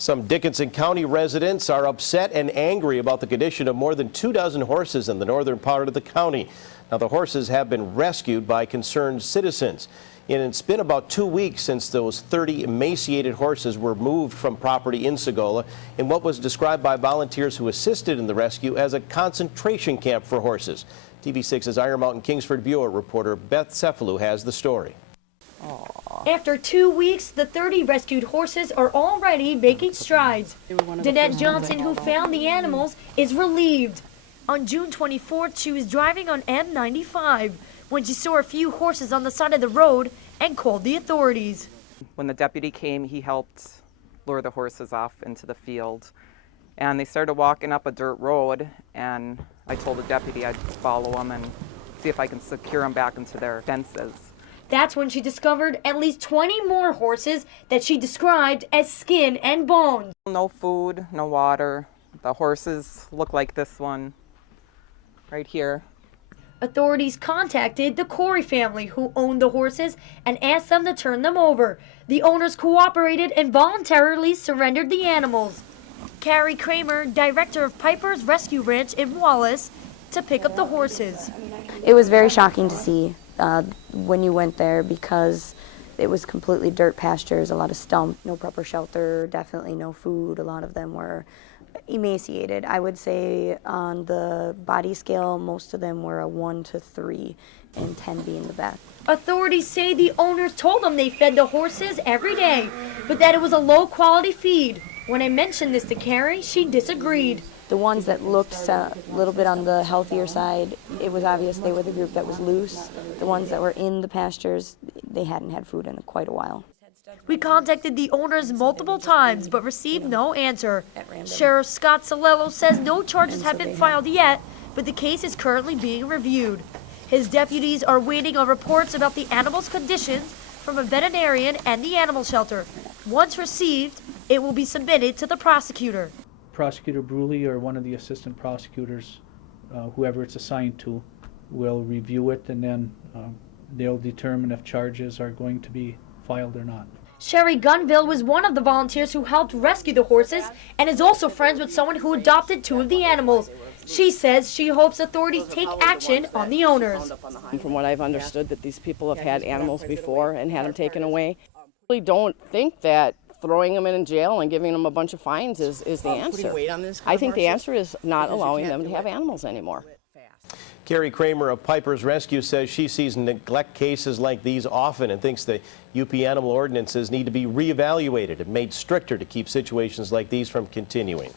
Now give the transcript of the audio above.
Some Dickinson County residents are upset and angry about the condition of more than 24 horses in the northern part of the county. Now, the horses have been rescued by concerned citizens. And it's been about 2 weeks since those 30 emaciated horses were moved from property in Sagola in what was described by volunteers who assisted in the rescue as a concentration camp for horses. TV6's Iron Mountain Kingsford Bureau reporter Beth Cefalu has the story. After 2 weeks, the 30 rescued horses are already making strides. Danette Johnson, who found the animals, is relieved. On June 24th, she was driving on M95 when she saw a few horses on the side of the road and called the authorities. When the deputy came, he helped lure the horses off into the field. And they started walking up a dirt road, and I told the deputy I'd follow them and see if I can secure them back into their fences. That's when she discovered at least 20 more horses that she described as skin and bones. No food, no water. The horses look like this one right here. Authorities contacted the Corey family who owned the horses and asked them to turn them over. The owners cooperated and voluntarily surrendered the animals. Carrie Kramer, director of Piper's Rescue Ranch in Wallace, to pick up the horses. It was very shocking to see when you went there because it was completely dirt pastures, a lot of stump, no proper shelter, definitely no food. A lot of them were emaciated. I would say on the body scale, most of them were a 1 to 3, and 10 being the best. Authorities say the owners told them they fed the horses every day, but that it was a low-quality feed. When I mentioned this to Carrie, she disagreed. The ones that looked a little bit on the healthier side, it was obvious they were the group that was loose. The ones that were in the pastures, they hadn't had food in quite a while. We contacted the owners multiple times but received no answer. Sheriff Scott Salello says no charges have been filed yet, but the case is currently being reviewed. His deputies are waiting on reports about the animals' conditions from a veterinarian and the animal shelter. Once received, it will be submitted to the prosecutor. Prosecutor Bruley or one of the assistant prosecutors, whoever it's assigned to, will review it, and then they'll determine if charges are going to be filed or not. Sherry Gunville was one of the volunteers who helped rescue the horses and is also friends with someone who adopted 2 of the animals. She says she hopes authorities take action on the owners. From what I've understood, that these people have had animals before and had them taken away. I really don't think that throwing them in jail and giving them a bunch of fines is the answer. I think the answer is not allowing them to have animals anymore. Carrie Kramer of Piper's Rescue says she sees neglect cases like these often and thinks the UP animal ordinances need to be reevaluated and made stricter to keep situations like these from continuing.